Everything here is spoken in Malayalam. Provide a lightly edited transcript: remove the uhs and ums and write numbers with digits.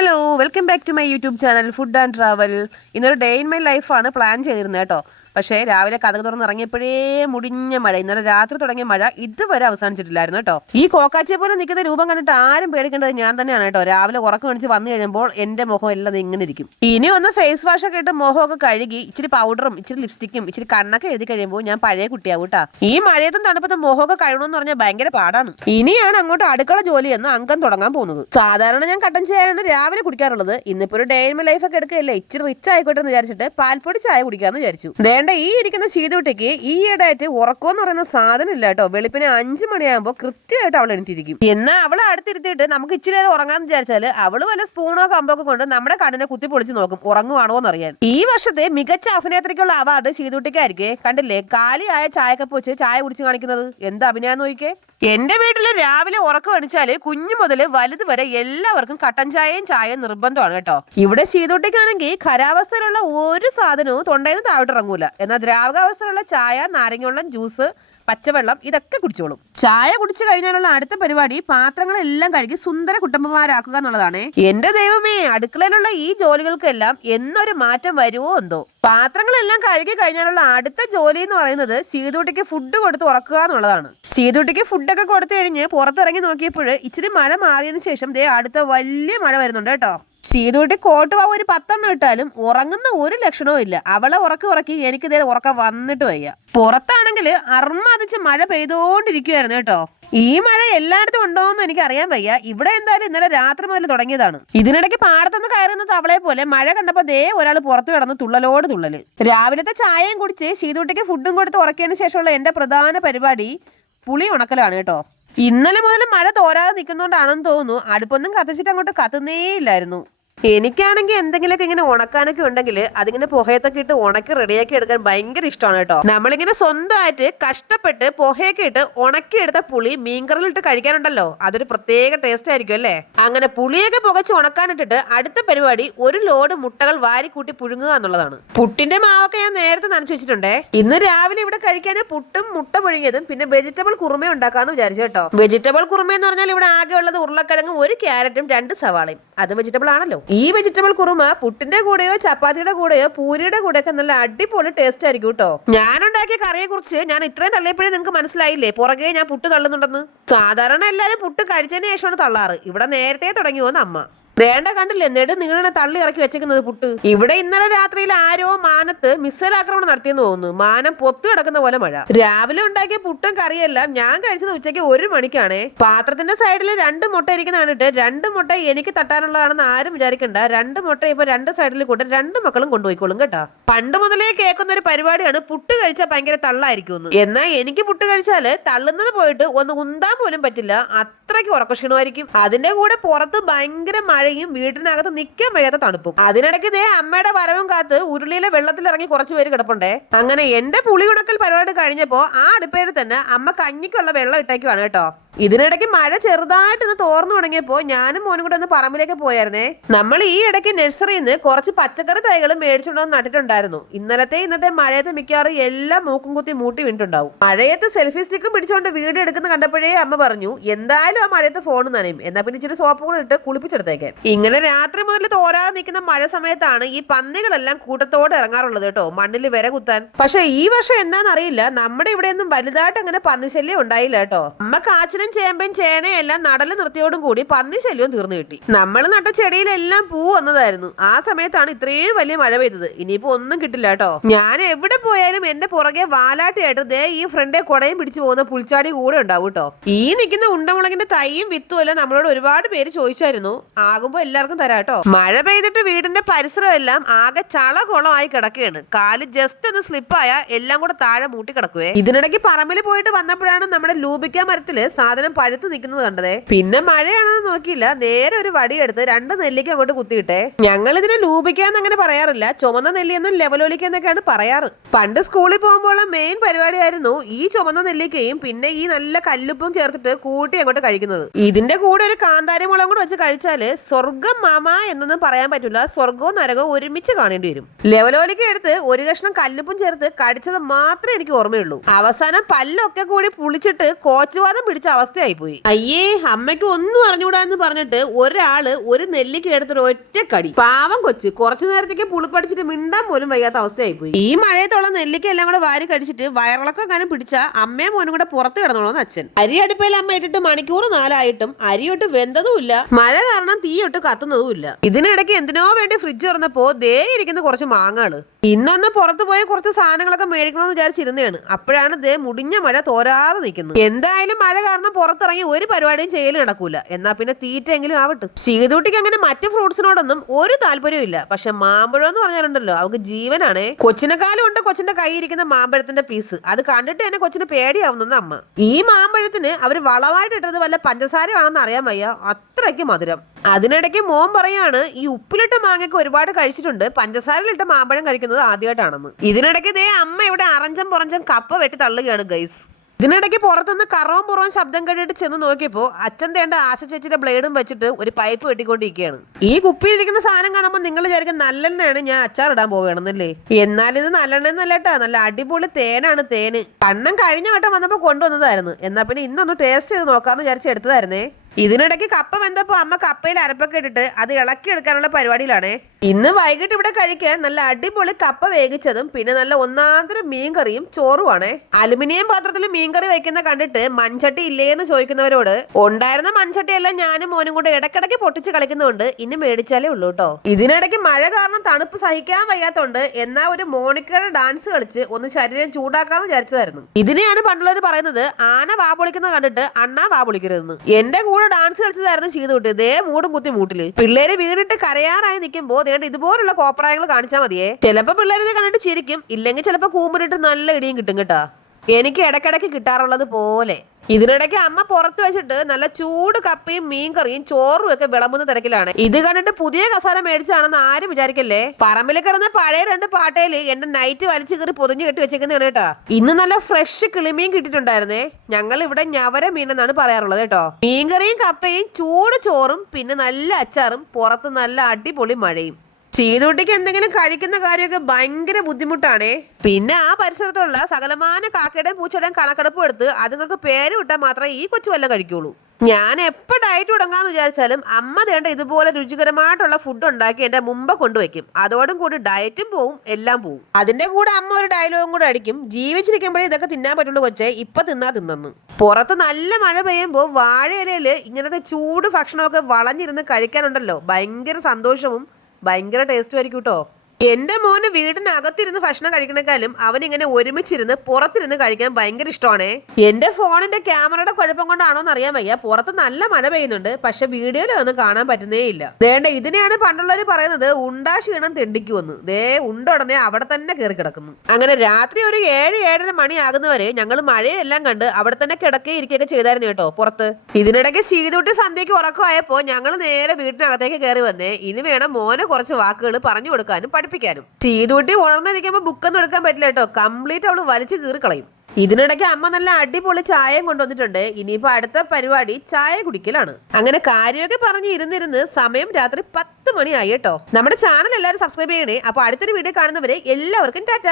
Hello, welcome back to my YouTube channel food and travel. ഇന്നൊരു ഡേ ഇൻ മൈ ലൈഫാണ് പ്ലാൻ ചെയ്തിരുന്നത് കേട്ടോ. പക്ഷേ രാവിലെ കഥക് തുറന്നിറങ്ങിയപ്പോഴേ മുടിഞ്ഞ മഴ, ഇന്നലെ രാത്രി തുടങ്ങിയ മഴ ഇതുവരെ അവസാനിച്ചിട്ടില്ലായിരുന്നു കേട്ടോ. ഈ കോക്കാച്ചിയെ പോലെ നിൽക്കുന്ന രൂപം കണ്ടിട്ട് ആരും പേടിക്കേണ്ടത് ഞാൻ തന്നെയാണ് കേട്ടോ. രാവിലെ ഉറക്കം അണിച്ച് വന്നു കഴിയുമ്പോൾ എൻ്റെ മുഖം എല്ലാം ഇങ്ങനെ ഇരിക്കും. ഇനി ഒന്ന് ഫേസ് വാഷ് ഒക്കെ ഇട്ട് മുഖമൊക്കെ കഴുകി ഇച്ചിരി പൗഡറും ഇച്ചിരി ലിപ്സ്റ്റിക്കും ഇച്ചിരി കണ്ണൊക്കെ എഴുതി കഴിയുമ്പോൾ ഞാൻ പഴയ കുട്ടിയാവും കേട്ടോ. ഈ മഴയത്തും തണുപ്പത്തും മുഖമൊക്കെ കഴുകണമെന്ന് പറഞ്ഞാൽ ഭയങ്കര പാടാണ്. ഇനിയാണ് അങ്ങോട്ട് അടുക്കള ജോലി എന്ന് അംഗം തുടങ്ങാൻ പോകുന്നത്. സാധാരണ ഞാൻ കട്ടൻ ചായയാണ് രാവിലെ കുടിക്കാറുള്ളത്. ഇന്നിപ്പോ ഒരു ഡേ ഇൻ മൈ ലൈഫ് ഒക്കെ എടുക്കുകയല്ലേ, ഇച്ചിരി റിച്ച് ആയിക്കോട്ടെ എന്ന് വിചാരിച്ചിട്ട് പാൽപ്പൊടി ചായ കുടിക്കാന്ന് വിചാരിച്ചു. ഈ ഇരിക്കുന്ന ശീതൂട്ടിക്ക് ഈ ഇടയായിട്ട് ഉറക്കമെന്ന് പറയുന്ന സാധനം ഇല്ല കേട്ടോ. വെളുപ്പിനെ 5 മണിയാകുമ്പോൾ കൃത്യമായിട്ട് അവൾ എണീറ്റിരിക്കും. എന്നാൽ അവളെ അടുത്തിരുത്തിയിട്ട് നമുക്ക് ഇച്ചിരി നേരം ഉറങ്ങാന്ന് വിചാരിച്ചാൽ അവള് വല്ല സ്പൂണോ കമ്പൊക്കെ കൊണ്ട് നമ്മുടെ കണ്ണിനെ കുത്തിപ്പൊളിച്ച് നോക്കും ഉറങ്ങുവാണോ എന്നറിയാൻ. ഈ വർഷത്തെ മികച്ച അഭിനേത്രിക്കുള്ള അവാർഡ് ശീതൂട്ടിക്കായിരിക്കേ. കണ്ടില്ലേ, കാലിയായ ചായക്കപ്പ് വെച്ച് ചായ കുടിച്ച് കാണിക്കുന്നത് എന്ത് അഭിനയാന്ന് നോക്കിക്കേ. എന്റെ വീട്ടില് രാവിലെ ഉറക്കം അണിച്ചാല് കുഞ്ഞു മുതല് വലുത് വരെ എല്ലാവർക്കും കട്ടൻ ചായയും നിർബന്ധമാണ് കേട്ടോ. ഇവിടെ ശീതൂട്ടിക്കാണെങ്കിൽ ഖരാവസ്ഥയിലുള്ള ഒരു സാധനവും തൊണ്ടയിൽ നിന്ന് താഴോട്ട് ഇറങ്ങൂല. എന്നാൽ ദ്രാവകാവസ്ഥയിലുള്ള ചായ, നാരങ്ങവെള്ളം, ജ്യൂസ്, പച്ചവെള്ളം ഇതൊക്കെ കുടിച്ചോളും. ചായ കുടിച്ചു കഴിഞ്ഞാലുള്ള അടുത്ത പരിപാടി പാത്രങ്ങളെല്ലാം കഴുകി സുന്ദര കുട്ടമ്മമാരാക്കുക എന്നുള്ളതാണ്. എന്റെ ദൈവമേ, അടുക്കളയിലുള്ള ഈ ജോലികൾക്കെല്ലാം എന്നൊരു മാറ്റം വരുമോ എന്തോ. പാത്രങ്ങളെല്ലാം കഴുകി കഴിഞ്ഞാലുള്ള അടുത്ത ജോലി എന്ന് പറയുന്നത് ശീതൂട്ടിക്ക് ഫുഡ് കൊടുത്ത് ഉറക്കുക എന്നുള്ളതാണ്. ശീതൂട്ടിക്ക് ഫുഡൊക്കെ കൊടുത്തു കഴിഞ്ഞ് പുറത്തിറങ്ങി നോക്കിയപ്പോൾ ഇച്ചിരി മഴ മാറിയതിനു ശേഷം അടുത്ത വലിയ മഴ വരുന്നുണ്ട് കേട്ടോ. ശീതൂട്ടി കോട്ട് വാവ് ഒരു 10 ഇട്ടാലും ഉറങ്ങുന്ന ഒരു ലക്ഷണവും ഇല്ല. അവളെ ഉറക്കി എനിക്ക് ഇതേ ഉറക്കം വന്നിട്ട് വയ്യ. പുറത്താണെങ്കിൽ അർമാദിച്ച് മഴ പെയ്തോണ്ടിരിക്കുവായിരുന്നു കേട്ടോ. ഈ മഴ എല്ലായിടത്തും ഉണ്ടോയെന്ന് എനിക്ക് അറിയാൻ വയ്യ. ഇവിടെ എന്തായാലും ഇന്നലെ രാത്രി മുതൽ തുടങ്ങിയതാണ്. ഇതിനിടയ്ക്ക് പാടത്തുനിന്ന് കയറുന്ന തവളെ പോലെ മഴ കണ്ടപ്പോൾ ഒരാൾ പുറത്തു കിടന്ന് തുള്ളലോട് തുള്ളല്. രാവിലത്തെ ചായയും കുടിച്ച് ശീതൂട്ടിക്ക് ഫുഡും കൊടുത്ത് ഉറക്കിയതിന് ശേഷമുള്ള എന്റെ പ്രധാന പരിപാടി പുളി ഉണക്കലാണ് കേട്ടോ. ഇന്നലെ മുതൽ മഴ തോരാതെ നിൽക്കുന്നോണ്ടാണെന്ന് തോന്നുന്നു അടുപ്പൊന്നും കത്തിച്ചിട്ട് അങ്ങോട്ട് കത്തുന്നേ ഇല്ലായിരുന്നു. എനിക്കാണെങ്കിൽ എന്തെങ്കിലുമൊക്കെ ഇങ്ങനെ ഉണക്കാനൊക്കെ ഉണ്ടെങ്കിൽ അതിങ്ങനെ പുകയത്തൊക്കെ ഇട്ട് ഉണക്കി റെഡിയാക്കി എടുക്കാൻ ഭയങ്കര ഇഷ്ടമാണ് കേട്ടോ. നമ്മളിങ്ങനെ സ്വന്തമായിട്ട് കഷ്ടപ്പെട്ട് പുകയൊക്കെ ഇട്ട് ഉണക്കിയെടുത്ത പുളി മീൻകറിലിട്ട് കഴിക്കാനുണ്ടല്ലോ, അതൊരു പ്രത്യേക ടേസ്റ്റ് ആയിരിക്കും അല്ലേ. അങ്ങനെ പുളിയൊക്കെ പുകച്ച് ഉണക്കാനിട്ടിട്ട് അടുത്ത പരിപാടി ഒരു ലോഡ് മുട്ടകൾ വാരിക്കൂട്ടി പുഴുങ്ങുക എന്നുള്ളതാണ്. പുട്ടിന്റെ മാവൊക്കെ ഞാൻ നേരത്തെ നനച്ചു വെച്ചിട്ടുണ്ടേ. ഇന്ന് രാവിലെ ഇവിടെ കഴിക്കാൻ പുട്ടും മുട്ട പുഴുങ്ങിയതും പിന്നെ വെജിറ്റബിൾ കുറുമ ഉണ്ടാക്കാന്ന് വിചാരിച്ചു കേട്ടോ. വെജിറ്റബിൾ കുറുമ എന്ന് പറഞ്ഞാൽ ഇവിടെ ആകെ ഉള്ളത് ഉരുളക്കിഴങ്ങും 1 ക്യാരറ്റും 2 സവാളയും. അത് വെജിറ്റബിൾ ആണല്ലോ. ഈ വെജിറ്റബിൾ കുറുമ പുട്ടിന്റെ കൂടെയോ ചപ്പാത്തിയുടെ കൂടെയോ പൂരിയുടെ കൂടെയൊക്കെ നല്ല അടിപൊളി ടേസ്റ്റ് ആയിരിക്കും കേട്ടോ. ഞാനുണ്ടാക്കിയ കറിയെ കുറിച്ച് ഞാൻ ഇത്രയും തള്ളിയപ്പോഴേ നിങ്ങൾക്ക് മനസ്സിലായില്ലേ പുറകെ ഞാൻ പുട്ട് തള്ളുന്നുണ്ടെന്ന്. സാധാരണ എല്ലാവരും പുട്ട് കഴിച്ചതിന് ശേഷമാണ് തള്ളാറ്. ഇവിടെ നേരത്തെ തുടങ്ങിയോന്ന് അമ്മ. വേണ്ട, കണ്ടില്ലേ നീളനെ തള്ളി ഇറക്കി വെച്ചേക്കുന്നത് പുട്ട്. ഇവിടെ ഇന്നലെ രാത്രിയിൽ ആരോ മാനത്ത് മിസൈൽ ആക്രമണം നടത്തിയെന്ന് തോന്നുന്നു. മാനം പൊത്തു കിടക്കുന്ന പോലെ മഴ. രാവിലെ ഉണ്ടാക്കിയ പുട്ടും കറിയെല്ലാം ഞാൻ കഴിച്ചത് ഉച്ചയ്ക്ക് 1 മണിക്കാണ്. പാത്രത്തിന്റെ സൈഡിൽ 2 മുട്ട ഇരിക്കുന്ന കണ്ടിട്ട് 2 മുട്ട എനിക്ക് തട്ടാനുള്ളതാണെന്ന് ആരും വിചാരിക്കണ്ട. 2 മുട്ട ഇപ്പൊ 2 സൈഡിൽ കൂടെ 2 മക്കളും കൊണ്ടുപോയിക്കോളും കേട്ടോ. പണ്ട് മുതലേ കേൾക്കുന്ന ഒരു പരിപാടിയാണ് പുട്ട് കഴിച്ചാൽ ഭയങ്കര തള്ളായിരിക്കും. എന്നാൽ എനിക്ക് പുട്ട് കഴിച്ചാല് തള്ളുന്നത് പോയിട്ട് ഒന്ന് ഉന്താൻ പോലും പറ്റില്ല. അത്രയ്ക്ക് ഉറക്കക്ഷീണമായിരിക്കും. അതിന്റെ കൂടെ പുറത്ത് ഭയങ്കര മഴയും വീട്ടിനകത്ത് നിൽക്കാൻ വയ്യാത്ത തണുപ്പും. അതിനിടയ്ക്ക് അമ്മയുടെ വരവും കാത്ത് ഉരുളിയിലെ വെള്ളത്തിൽ ഇറങ്ങി കുറച്ച് പേര് കിടപ്പുണ്ടേ. അങ്ങനെ എന്റെ പുളി ഉണക്കൽ പരിപാടി കഴിഞ്ഞപ്പോ ആ അടുപ്പേര് തന്നെ അമ്മ കഞ്ഞിക്കുള്ള വെള്ളം ഇട്ടേക്കുവാണ് കേട്ടോ. ഇതിനിടയ്ക്ക് മഴ ചെറുതായിട്ടൊന്ന് തോർന്നു തുടങ്ങിയപ്പോ ഞാനും മോനും കൂടെ ഒന്ന് പറമ്പിലേക്ക് പോയായിരുന്നേ. നമ്മൾ ഈ ഇടയ്ക്ക് നഴ്സറിയിൽ നിന്ന് കുറച്ച് പച്ചക്കറി തൈകൾ മേടിച്ചുകൊണ്ടു നട്ടിട്ടുണ്ടായിരുന്നു. ഇന്നത്തെ മഴയത്ത് മിക്കവാറും എല്ലാം മൂക്കും കുത്തി മൂട്ടി വീണിട്ടുണ്ടാവും. മഴയത്ത് സെൽഫി സ്റ്റിക്കും പിടിച്ചുകൊണ്ട് വീഡിയോ എടുക്കുന്ന കണ്ടപ്പോഴേ അമ്മ പറഞ്ഞു എന്തായാലും ആ മഴയത്ത് ഫോൺ നനയും, എന്നാ പിന്നെ ഇച്ചിരി സോപ്പ് കൂടെ ഇട്ട് കുളിപ്പിച്ചെടുത്തേക്കാൻ. ഇങ്ങനെ രാത്രി മുതൽ തോരാതെ നിൽക്കുന്ന മഴ സമയത്താണ് ഈ പന്നികളെല്ലാം കൂട്ടത്തോടെ ഇറങ്ങാറുള്ളത് കേട്ടോ, മണ്ണിൽ വിര കുത്താൻ. പക്ഷെ ഈ വർഷം എന്താണെന്നറിയില്ല, നമ്മുടെ ഇവിടെയൊന്നും വലുതായിട്ട് അങ്ങനെ പന്നിശല്യം ഉണ്ടായില്ല കേട്ടോ. അമ്മ കാച്ചിലും ചേമ്പും ചേനയും എല്ലാം നടല് നിർത്തിയോടും കൂടി പന്നി ശല്യവും തീർന്നു കിട്ടി. നമ്മൾ നട്ട ചെടിയിലെല്ലാം പൂ വന്നതായിരുന്നു. ആ സമയത്താണ് ഇത്രയും വലിയ മഴ പെയ്തത്. ഇനിയിപ്പോ ഒന്നും കിട്ടില്ല കേട്ടോ. ഞാൻ എവിടെ പോയാലും എന്റെ പുറകെ വാലാട്ടിയായിട്ട് ഈ ഫ്രണ്ടേ കുടയും പിടിച്ചു പോകുന്ന പുൽച്ചാടി കൂടെ ഉണ്ടാവും കേട്ടോ. ഈ നിൽക്കുന്ന ഉണ്ടമുളകിന്റെ തൈയും വിത്തും എല്ലാം നമ്മളോട് ഒരുപാട് പേര് ചോദിച്ചായിരുന്നു. ആകുമ്പോ എല്ലാവർക്കും തരാം കേട്ടോ. മഴ പെയ്തിട്ട് വീടിന്റെ പരിസരം എല്ലാം ആകെ ചളകുളമായി കിടക്കുകയാണ്. കാല് ജസ്റ്റ് ഒന്ന് സ്ലിപ്പായ എല്ലാം കൂടെ താഴെ മൂട്ടി കിടക്കുവേ. ഇതിനിടയ്ക്ക് പറമ്പിൽ പോയിട്ട് വന്നപ്പോഴാണ് നമ്മുടെ ലൂബിക്ക മരത്തില് സാധനം പഴുത്ത് നിൽക്കുന്നത് കണ്ടതേ. പിന്നെ മഴയാണെന്ന് നോക്കിയില്ല, നേരെ ഒരു വടിയെടുത്ത് 2 നെല്ലിക്ക അങ്ങോട്ട് കുത്തിയിട്ടേ. ഞങ്ങൾ ഇതിനെ ലൂബിക്കാന്ന് അങ്ങനെ പറയാറില്ല, ചുമന്ന നെല്ലിയെന്നും ലെവലോലിക്ക എന്നൊക്കെയാണ് പറയാറ്. പണ്ട് സ്കൂളിൽ പോകുമ്പോൾ മെയിൻ പരിപാടിയായിരുന്നു ഈ ചുമന്ന നെല്ലിക്കയും പിന്നെ ഈ നല്ല കല്ലുപ്പും ചേർത്തിട്ട് കൂട്ടി അങ്ങോട്ട് കഴിക്കുന്നത്. ഇതിന്റെ കൂടെ ഒരു കാന്താരി മുളകും കൂടെ വെച്ച് കഴിച്ചാല് സ്വർഗം മാമ എന്നൊന്നും പറയാൻ പറ്റില്ല. സ്വർഗവും നരകവും ഒരുമിച്ച് കാണേണ്ടി വരും. ലെവലോലിക്ക എടുത്ത് ഒരു കഷ്ണം കല്ലുപ്പും ചേർത്ത് കടിച്ചത് മാത്രമേ എനിക്ക് ഓർമ്മയുള്ളൂ. അവസാനം പല്ലൊക്കെ കൂടി പുളിച്ചിട്ട് കോച്ചുവാദം പിടിച്ച അവസ്ഥയായി പോയി. അയ്യേ, അമ്മയ്ക്ക് ഒന്നും അറിഞ്ഞുകൂടാന്ന് പറഞ്ഞിട്ട് ഒരാള് ഒരു നെല്ലിക്ക എടുത്തൊരു ഒറ്റക്കടി. പാവം കൊച്ച് കുറച്ചു നേരത്തേക്ക് പുളിപ്പടിച്ചിട്ട് മിണ്ടാൻ പോലും വയ്യാത്ത അവസ്ഥയായി പോയി. ഈ മഴയത്തുള്ള നെല്ലിക്ക എല്ലാം കൂടെ വാരി കടിച്ചിട്ട് വയറിളക്കം കാനം പിടിച്ച അമ്മയും മോനും കൂടെ പുറത്ത് കിടന്നോളൂന്ന് അച്ഛൻ. അരി അടുപ്പയിൽ അമ്മ ഇട്ടിട്ട് മണിക്കൂർ 4 ആയിട്ടും അരിയൊട്ട് വെന്തതുമില്ല, മഴ കാരണം തീയൊട്ട് കത്തുന്നതുമില്ല. ഇതിനിടയ്ക്ക് എന്തിനോ വേണ്ടി ഫ്രിഡ്ജ് തുറന്നപ്പോ ദേ ഇരിക്കുന്ന കുറച്ച് മാങ്ങകള്. ഇന്നൊന്ന് പുറത്തു പോയി കുറച്ച് സാധനങ്ങളൊക്കെ മേടിക്കണമെന്ന് വിചാരിച്ചിരുന്നതാണ്. അപ്പോഴാണ് ദേ മുടിഞ്ഞ മഴ തോരാതെ നിൽക്കുന്നത്. എന്തായാലും മഴ കാരണം പുറത്തിറങ്ങി ഒരു പരിപാടിയും ചെയ്യൽ നടക്കൂല. എന്നാ പിന്നെ തീറ്റെങ്കിലും ആവട്ടെ. ശീതൂട്ടിക്ക് അങ്ങനെ മറ്റു ഫ്രൂട്ട്സിനോടൊന്നും ഒരു താല്പര്യവും ഇല്ല. പക്ഷെ മാമ്പഴം എന്ന് പറഞ്ഞാലുണ്ടല്ലോ അവൾക്ക് ജീവനാണേ. കൊച്ചിനെക്കാളും ഉണ്ട് കൊച്ചിന്റെ കൈയിരിക്കുന്ന മാമ്പഴത്തിന്റെ പീസ്. അത് കണ്ടിട്ട് തന്നെ കൊച്ചിന് പേടിയാവുന്ന അമ്മ. ഈ മാമ്പഴത്തിന് അവര് വളമായിട്ട് ഇട്ടത് വല്ല പഞ്ചസാരയാണെന്ന് അറിയാൻ വയ്യ, അത്രയ്ക്ക് മധുരം. അതിനിടയ്ക്ക് മോൻ പറയാണ് ഈ ഉപ്പിലിട്ട മാങ്ങയൊക്കെ ഒരുപാട് കഴിച്ചിട്ടുണ്ട്, പഞ്ചസാരയിലിട്ട മാമ്പഴം കഴിക്കുന്നത് ആദ്യമായിട്ടാണെന്ന്. ഇതിനിടയ്ക്ക് ദേ അമ്മ ഇവിടെ അറഞ്ചം പുറഞ്ചം കപ്പ വെട്ടി തള്ളുകയാണ് ഗൈസ്. ഇതിനിടയ്ക്ക് പുറത്തുനിന്ന് കറവും പുറവും ശബ്ദം കേട്ടിട്ട് ചെന്ന് നോക്കിയപ്പോൾ അച്ഛൻ തേണ്ട ആശ ചേച്ചിയുടെ ബ്ലേഡും വെച്ചിട്ട് ഒരു പൈപ്പ് വെട്ടിക്കൊണ്ടിരിക്കുകയാണ്. ഈ കുപ്പിയിരിക്കുന്ന സാധനം കാണുമ്പോൾ നിങ്ങൾ വിചാരിക്കും നല്ലെണ്ണയാണ് ഞാൻ അച്ചാർ ഇടാൻ പോവുകയാണെന്നല്ലേ. എന്നാൽ ഇത് നല്ലെണ്ണന്നല്ല കേട്ടോ, നല്ല അടിപൊളി തേനാണ്. തേന് കണ്ണം കഴിഞ്ഞ വട്ടം വന്നപ്പോൾ കൊണ്ടുവന്നതായിരുന്നു. എന്നാൽ പിന്നെ ഇന്നൊന്ന് ടേസ്റ്റ് ചെയ്ത് നോക്കാമെന്ന് വിചാരിച്ച് എടുത്തതായിരുന്നേ. ഇതിനിടയ്ക്ക് കപ്പ വെന്തപ്പോൾ അമ്മ കപ്പയിൽ അരപ്പൊക്കെ ഇട്ടിട്ട് അത് ഇളക്കി എടുക്കാനുള്ള പരിപാടിയിലാണേ. ഇന്ന് വൈകിട്ട് ഇവിടെ കഴിക്കാൻ നല്ല അടിപൊളി കപ്പ വേവിച്ചതും പിന്നെ നല്ല ഒന്നാന്തരം മീൻകറിയും ചോറുമാണേ. അലുമിനിയം പാത്രത്തിൽ മീൻകറി വെക്കുന്ന കണ്ടിട്ട് മൺചട്ടി ഇല്ലേന്ന് ചോദിക്കുന്നവരോട് ഉണ്ടായിരുന്ന മൺചട്ടിയെല്ലാം ഞാനും മോനും കൂടെ ഇടയ്ക്കിടയ്ക്ക് പൊട്ടിച്ച് കളിക്കുന്നതുകൊണ്ട് ഇനി മേടിച്ചാലേ ഉള്ളൂ കേട്ടോ. ഇതിനിടയ്ക്ക് മഴ കാരണം തണുപ്പ് സഹിക്കാൻ വയ്യാത്തോണ്ട് എന്നാ ഒരു മോണിക്കയുടെ ഡാൻസ് കളിച്ച് ഒന്ന് ശരീരം ചൂടാക്കാന്ന് വിചാരിച്ചതായിരുന്നു. ഇതിനെയാണ് പണ്ടുള്ളവർ പറയുന്നത് ആന വാ പൊളിക്കുന്നത് കണ്ടിട്ട് അണ്ണാ വാ പൊളിക്കരുതെന്ന്. എന്റെ കൂടെ ഡാൻസ് കളിച്ചതായിരുന്നു ചെയ്തുവിട്ട് ദേ മൂടും കുത്തി മൂട്ടില്. പിള്ളേര് വീണിട്ട് കരയാറായി നിൽക്കുമ്പോ ഇതുപോലുള്ള കോപ്രായങ്ങൾ കാണിച്ചാൽ മതിയേ. ചിലപ്പോ പിള്ളേർ ഇത് കണ്ടിട്ട് ചിരിക്കും, ഇല്ലെങ്കിൽ ചിലപ്പോ കൂമ്പിട്ട് നല്ല ഇടിയും കിട്ടും കേട്ടാ. എനിക്ക് ഇടയ്ക്കിടയ്ക്ക് കിട്ടാറുള്ളത് പോലെ. ഇതിനിടയ്ക്ക് അമ്മ പുറത്ത് വെച്ചിട്ട് നല്ല ചൂട് കപ്പയും മീൻകറിയും ചോറും ഒക്കെ വിളമ്പുന്ന തിരക്കിലാണ്. ഇത് കണ്ടിട്ട് പുതിയ കസാര മേടിച്ചാണെന്ന് ആരും വിചാരിക്കല്ലേ. പറമ്പിൽ കിടന്ന പഴയ 2 പാട്ടയില് എന്റെ നൈറ്റ് വലിച്ചു കയറി പൊതിഞ്ഞു കെട്ടി വെച്ചേക്കുന്നതാണ് കേട്ടോ. ഇന്ന് നല്ല ഫ്രഷ് കിളിമീൻ കിട്ടിയിട്ടുണ്ടായിരുന്നേ. ഞങ്ങൾ ഇവിടെ ഞവര മീനെന്നാണ് പറയാറുള്ളത് കേട്ടോ. മീൻകറിയും കപ്പയും ചൂട് ചോറും പിന്നെ നല്ല അച്ചാറും പുറത്ത് നല്ല അടിപൊളി മഴയും. ചീതൂട്ടിക്ക് എന്തെങ്കിലും കഴിക്കുന്ന കാര്യമൊക്കെ ഭയങ്കര ബുദ്ധിമുട്ടാണേ. പിന്നെ ആ പരിസരത്തുള്ള സകലമാന കാക്കയുടെയും പൂച്ചയുടെയും കണക്കെടുപ്പ് എടുത്ത് അതുങ്ങൾക്ക് പേര് വിട്ടാൽ മാത്രമേ ഈ കൊച്ചു വല്ലതും കഴിക്കുള്ളൂ. ഞാൻ എപ്പോൾ ഡയറ്റ് തുടങ്ങാന്ന് വിചാരിച്ചാലും അമ്മ വേണ്ട ഇതുപോലെ രുചികരമായിട്ടുള്ള ഫുഡ് ഉണ്ടാക്കി എന്റെ മുമ്പ് കൊണ്ടുവയ്ക്കും. അതോടും കൂടി ഡയറ്റും പോവും, എല്ലാം പോവും. അതിന്റെ കൂടെ അമ്മ ഒരു ഡയലോഗും കൂടെ അടിക്കും, ജീവിച്ചിരിക്കുമ്പോഴേ ഇതൊക്കെ തിന്നാൻ പറ്റുള്ളൂ കൊച്ചേ, ഇപ്പൊ തിന്നെന്ന്. പുറത്ത് നല്ല മഴ പെയ്യുമ്പോൾ വാഴയിലയില് ഇങ്ങനത്തെ ചൂട് ഭക്ഷണമൊക്കെ വളഞ്ഞിരുന്ന് കഴിക്കാനുണ്ടല്ലോ ഭയങ്കര സന്തോഷവും ഭയങ്കര ടേസ്റ്റ് ആയിരിക്കും കേട്ടോ. എന്റെ മോന് വീടിനകത്തിരുന്ന് ഭക്ഷണം കഴിക്കണേക്കാളും അവനിങ്ങനെ ഒരുമിച്ചിരുന്ന് പുറത്തിരുന്ന് കഴിക്കാൻ ഭയങ്കര ഇഷ്ടമാണ്. എന്റെ ഫോണിന്റെ ക്യാമറയുടെ കുഴപ്പം കൊണ്ടാണോന്ന് അറിയാൻ വയ്യ, പുറത്ത് നല്ല മഴ പെയ്യുന്നുണ്ട്, പക്ഷെ വീഡിയോയിലൊന്നും കാണാൻ പറ്റുന്നേ ഇല്ല. ദേണ്ട ഇതിനെയാണ് പണ്ടുള്ളവർ പറയുന്നത് ഉണ്ടാ ക്ഷീണം തെണ്ടിക്കുമെന്ന്. ദേ ഉണ്ട ഉടനെ അവിടെ തന്നെ കയറി കിടക്കുന്നു. അങ്ങനെ രാത്രി ഒരു 7-7:30 മണി ആകുന്നവരെ ഞങ്ങൾ മഴയെല്ലാം കണ്ട് അവിടെ തന്നെ കിടക്കേ ഇരിക്കുകയൊക്കെ ചെയ്തായിരുന്നു കേട്ടോ പുറത്ത്. ഇതിനിടയ്ക്ക് ശീതൂട്ടി സന്ധ്യയ്ക്ക് ഉറക്കമായപ്പോ ഞങ്ങൾ നേരെ വീട്ടിനകത്തേക്ക് കയറി വന്നേ. ഇനി വേണം മോനെ കുറച്ച് വാക്കുകൾ പറഞ്ഞു കൊടുക്കാനും പഠിപ്പിക്കാനും. ചീതൂട്ടി ഉണർന്നിരിക്കുമ്പോ ബുക്കൊന്നും എടുക്കാൻ പറ്റില്ല കേട്ടോ, കംപ്ലീറ്റ് അവള് വലിച്ചു കീറി കളയും. ഇതിനിടയ്ക്ക് അമ്മ നല്ല അടിപൊളി ചായയും കൊണ്ടുവന്നിട്ടുണ്ട്. ഇനിയിപ്പോ അടുത്ത പരിപാടി ചായ കുടിക്കലാണ്. അങ്ങനെ കാര്യമൊക്കെ പറഞ്ഞ് ഇരുന്നിരുന്ന് സമയം രാത്രി 10 മണിയായി കേട്ടോ. നമ്മുടെ ചാനൽ എല്ലാവരും സബ്സ്ക്രൈബ് ചെയ്യണേ. അപ്പൊ അടുത്തൊരു വീഡിയോ കാണുന്നവരെ എല്ലാവർക്കും ടാറ്റ.